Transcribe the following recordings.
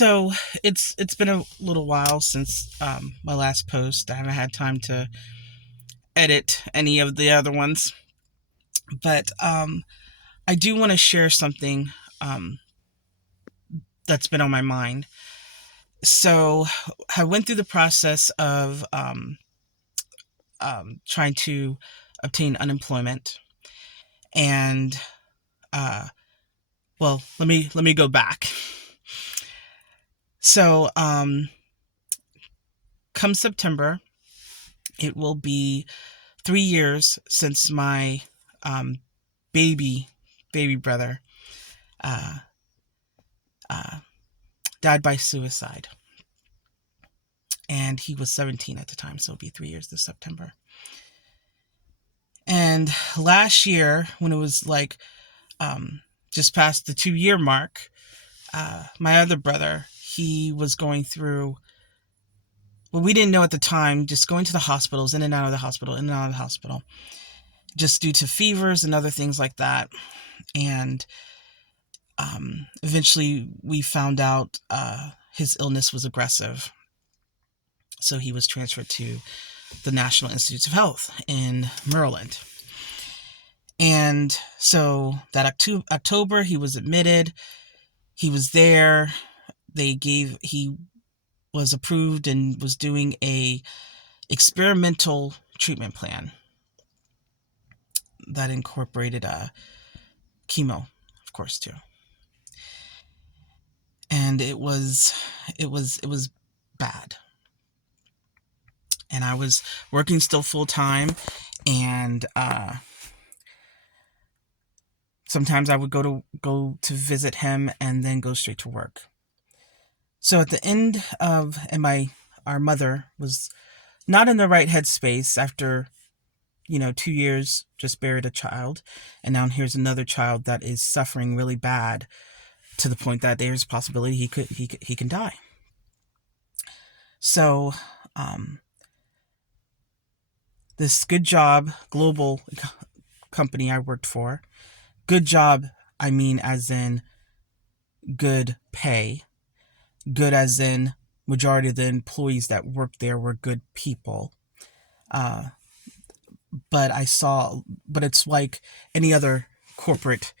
So it's been a little while since my last post. I haven't had time to edit any of the other ones, but I do want to share something um, that's been on my mind. So I went through the process of trying to obtain unemployment, and uh, well, let me go back. So come September, it will be 3 years since my um, baby baby brother uh, uh, died by suicide, and he was 17 at the time, so it'll be 3 years this September. And last year, when it was like just past the 2 year mark, my other brother, he was going through, well, we didn't know at the time, just going to the hospitals, in and out of the hospital, in and out of the hospital, just due to fevers and other things like that. And eventually we found out his illness was aggressive. So he was transferred to the National Institutes of Health in Maryland. And so that October, he was admitted. He was there. He was approved and was doing a experimental treatment plan that incorporated chemo, of course, too. And it was bad. And I was working still full time, and sometimes I would go to visit him and then go straight to work. So at the end of, and our mother was not in the right headspace after 2 years, just buried a child, and now here's another child that is suffering really bad to the point that there's a possibility he can die. So this Good Job global company I worked for, good job, I mean as in good pay, good as in majority of the employees that worked there were good people. But it's like any other corporate,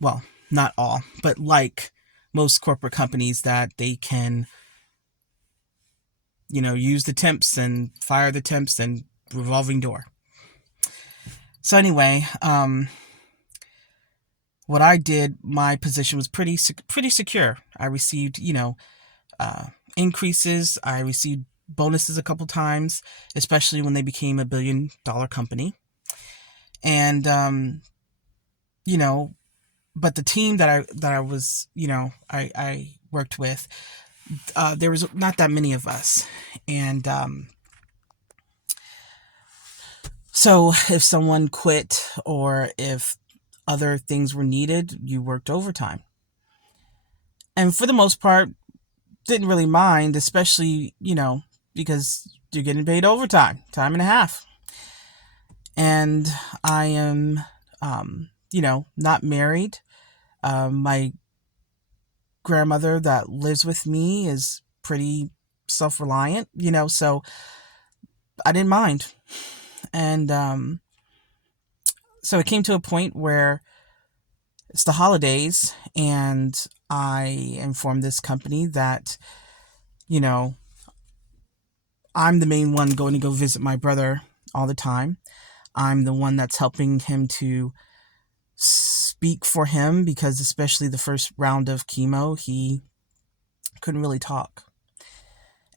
well, not all, but like most corporate companies, that they can, use the temps and fire the temps and revolving door. So anyway, what I did, my position was pretty secure. I received, increases. I received bonuses a couple times, especially when they became $1 billion company. And, but the team that I was, I worked with, there was not that many of us. And, so if someone quit or if other things were needed, you worked overtime. And for the most part, didn't really mind, especially, because you're getting paid overtime, time and a half. And I am, not married. My grandmother that lives with me is pretty self-reliant, so I didn't mind. And so it came to a point where it's the holidays, and I informed this company that, I'm the main one going to go visit my brother all the time. I'm the one that's helping him to speak for him, because especially the first round of chemo, he couldn't really talk.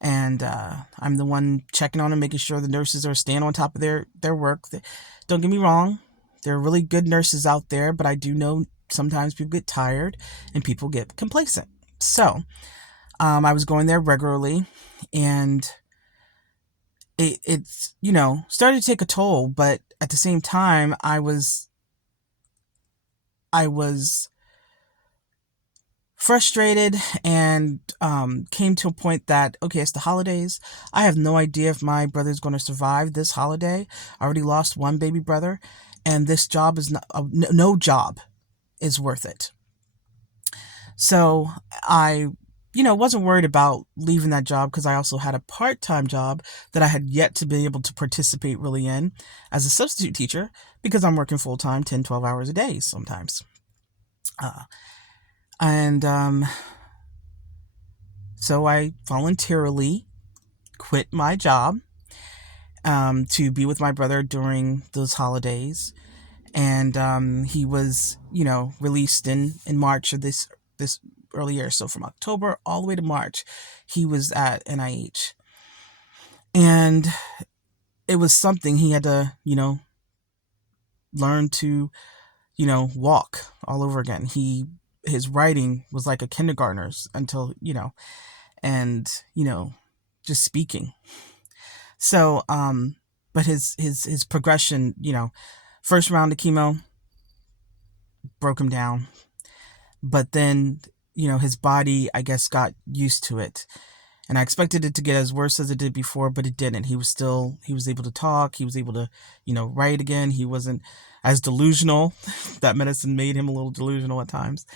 And I'm the one checking on him, making sure the nurses are staying on top of their work. Don't get me wrong, there are really good nurses out there, but I do know sometimes people get tired and people get complacent. So I was going there regularly, and it's started to take a toll. But at the same time, I was frustrated, and came to a point that, okay, it's the holidays. I have no idea if my brother's going to survive this holiday. I already lost one baby brother, and this job is not, no job is worth it. So I wasn't worried about leaving that job because I also had a part-time job that I had yet to be able to participate really in as a substitute teacher because I'm working full-time, 10, 12 hours a day sometimes. Uh, and So I voluntarily quit my job to be with my brother during those holidays. And he was, released in March of this early year. So from October all the way to March, he was at NIH. And it was something he had to, learn to, walk all over again. His writing was like a kindergartner's until, and, just speaking. So, but his progression, first round of chemo broke him down, but then, his body, I guess, got used to it. And I expected it to get as worse as it did before, but it didn't. He was able to talk. He was able to, write again. He wasn't as delusional. That medicine made him a little delusional at times.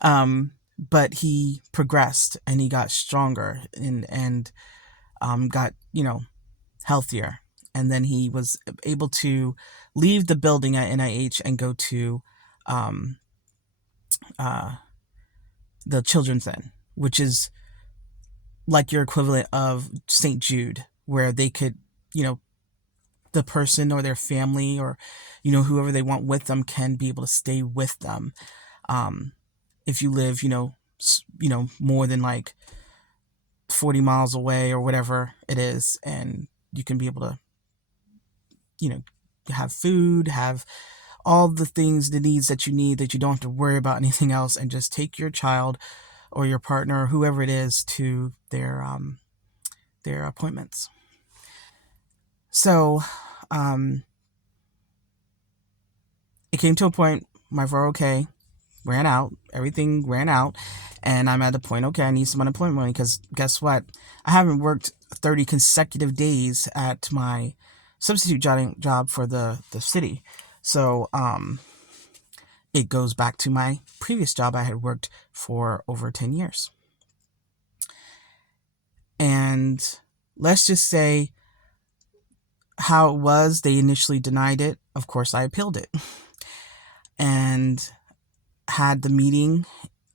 But he progressed and he got stronger and got, healthier. And then he was able to leave the building at NIH and go to uh, the Children's Inn, which is like your equivalent of St. Jude, where they could, the person or their family or, whoever they want with them can be able to stay with them. If you live, more than like 40 miles away or whatever it is, and you can be able to, have food, have all the things, the needs that you need, that you don't have to worry about anything else, and just take your child or your partner or whoever it is to their appointments. So it came to a point, my 401k ran out, everything ran out, and I'm at the point, okay, I need some unemployment money because guess what? I haven't worked 30 consecutive days at my substitute job for the city. So it goes back to my previous job I had worked for over 10 years. And let's just say how it was, they initially denied it. Of course, I appealed it and had the meeting,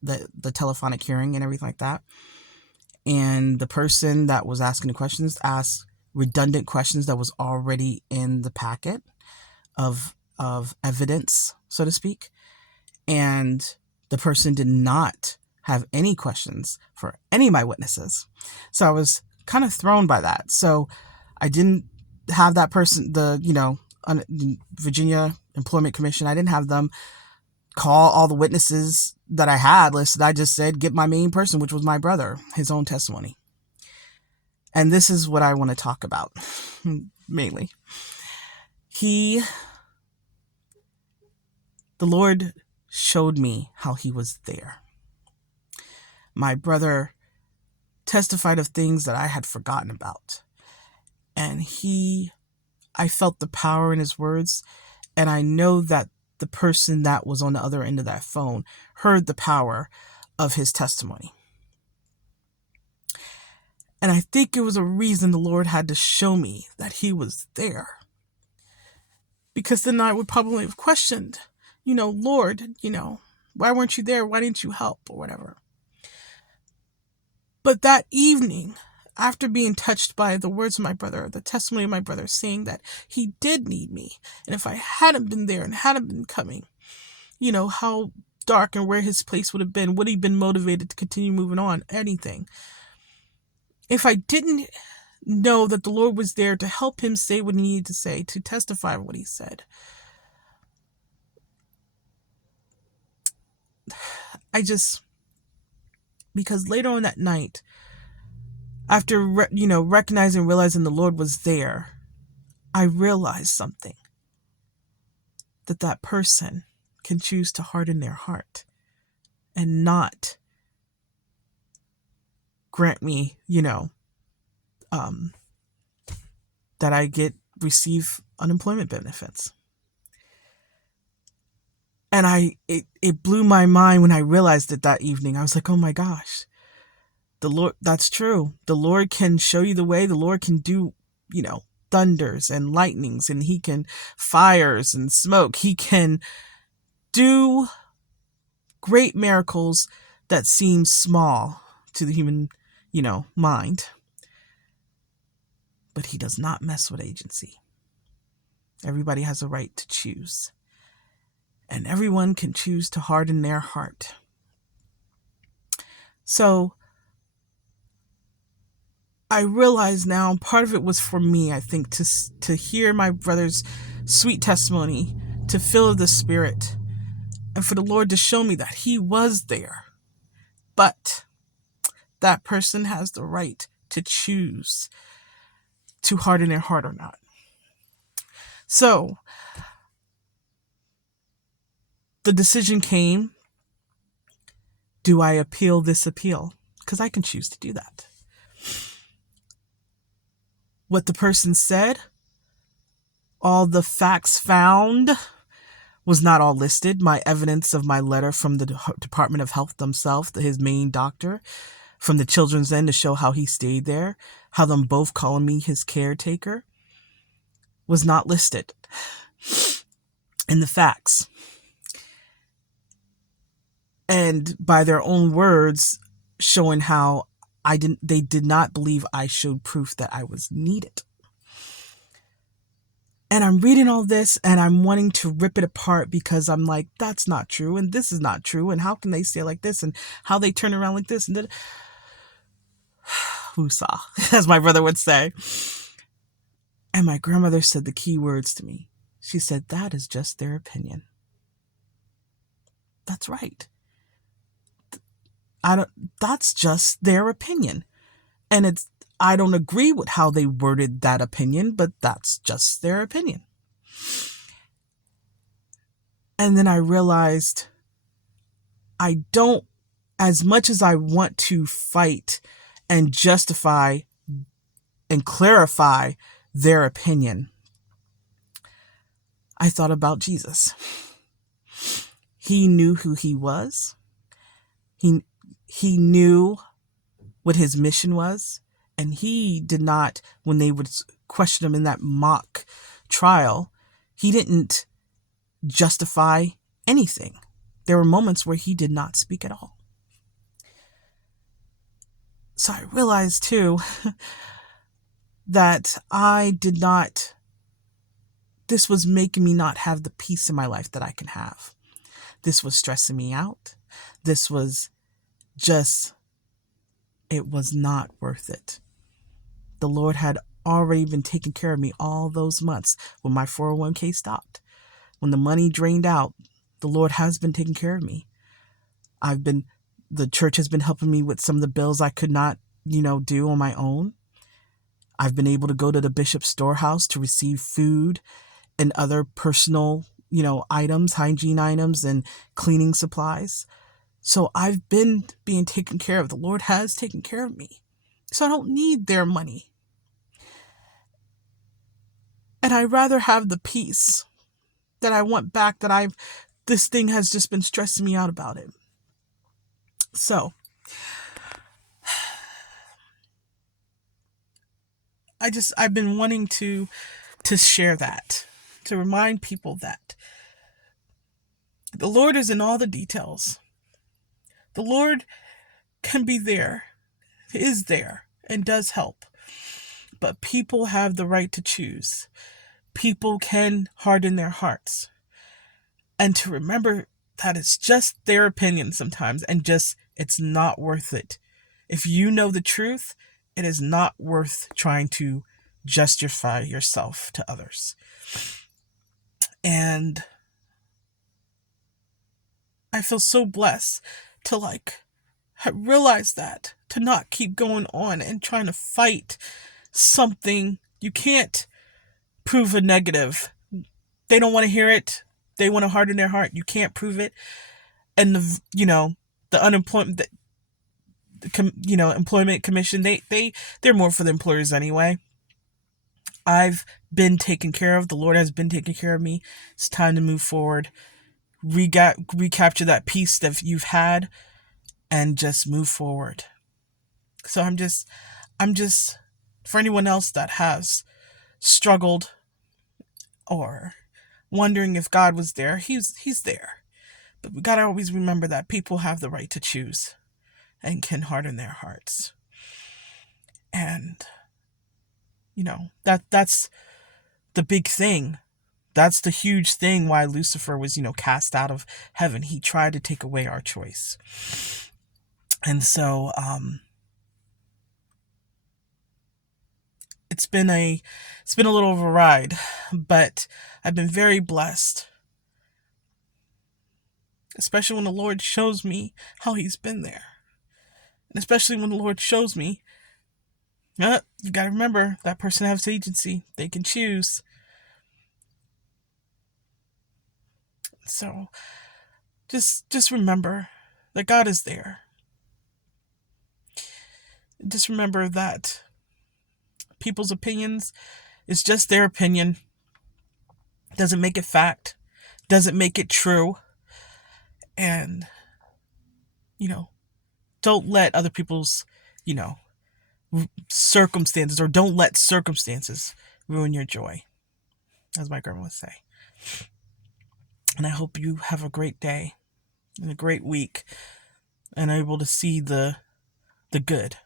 the telephonic hearing and everything like that. And the person that was asking the questions asked redundant questions that was already in the packet of evidence, so to speak. And the person did not have any questions for any of my witnesses. So I was kind of thrown by that. So I didn't have that person, the Virginia Employment Commission, I didn't have them call all the witnesses that I had listed. I just said, get my main person, which was my brother, his own testimony. And this is what I want to talk about, mainly. The Lord showed me how he was there. My brother testified of things that I had forgotten about. And I felt the power in his words. And I know that the person that was on the other end of that phone heard the power of his testimony. And I think it was a reason the Lord had to show me that he was there. Because then I would probably have questioned, Lord, why weren't you there? Why didn't you help or whatever? But that evening, after being touched by the words of my brother, the testimony of my brother saying that he did need me, and if I hadn't been there and hadn't been coming, how dark and where his place would have been, would he been motivated to continue moving on, anything. If I didn't know that the Lord was there to help him say what he needed to say, to testify what he said, because later on that night, after, recognizing and realizing the Lord was there, I realized something. That person can choose to harden their heart and not grant me, that I receive unemployment benefits. And it blew my mind when I realized it that evening. I was like, oh my gosh, The Lord, that's true. The Lord can show you the way. The Lord can do, thunders and lightnings, and he can fires and smoke. He can do great miracles that seem small to the human, mind. But he does not mess with agency. Everybody has a right to choose. And everyone can choose to harden their heart. So I realize now part of it was for me, I think, to hear my brother's sweet testimony, to feel the Spirit, and for the Lord to show me that he was there. But that person has the right to choose to harden their heart or not. So the decision came, do I appeal this appeal? Because I can choose to do that. What the person said, all the facts found, was not all listed. My evidence of my letter from the Department of Health themselves, his main doctor, from the children's end to show how he stayed there, how them both calling me his caretaker, was not listed in the facts. And by their own words, showing how they did not believe I showed proof that I was needed. And I'm reading all this and I'm wanting to rip it apart because I'm like, that's not true. And this is not true. And how can they say like this? And how they turn around like this? And then, woosah, as my brother would say. And my grandmother said the key words to me. She said, that is just their opinion. That's right. That's just their opinion. And I don't agree with how they worded that opinion, but that's just their opinion. And then I realized I don't, as much as I want to fight and justify and clarify their opinion, I thought about Jesus. He knew who he was. He knew what his mission was. And he did not, when they would question him in that mock trial, he didn't justify anything. There were moments where he did not speak at all. So I realized too that this was making me not have the peace in my life that I can have. This was stressing me out. This was it was not worth it. The Lord had already been taking care of me all those months when my 401k stopped. When the money drained out, the Lord has been taking care of me. The church has been helping me with some of the bills I could not, do on my own. I've been able to go to the bishop's storehouse to receive food and other personal, items, hygiene items and cleaning supplies. So I've been being taken care of. The Lord has taken care of me. So I don't need their money. And I'd rather have the peace that I want back, this thing has just been stressing me out about it. So I've been wanting to share that, to remind people that the Lord is in all the details. The Lord can be there, is there, and does help. But people have the right to choose. People can harden their hearts. And to remember that it's just their opinion sometimes, and it's not worth it. If you know the truth, it is not worth trying to justify yourself to others. And I feel so blessed to realize that, to not keep going on and trying to fight something. You can't prove a negative. They don't want to hear it. They want to harden their heart. You can't prove it. And the unemployment, employment commission, they're more for the employers anyway. I've been taken care of. The Lord has been taking care of me. It's time to move forward. Recapture that peace that you've had and just move forward. So I'm just for anyone else that has struggled or wondering if God was there, he's there. But we got to always remember that people have the right to choose and can harden their hearts. And that's the big thing. That's the huge thing why Lucifer was, cast out of heaven. He tried to take away our choice. And so it's been a little of a ride, but I've been very blessed, especially when the Lord shows me how he's been there. And especially when the Lord shows me, you got to remember that person has agency. They can choose. So just remember that God is there. Just remember that people's opinions is just their opinion. Doesn't make it fact. Doesn't make it true. And, you know, don't let other people's, you know, circumstances, or don't let circumstances ruin your joy, as my grandma would say. And I hope you have a great day and a great week and are able to see the good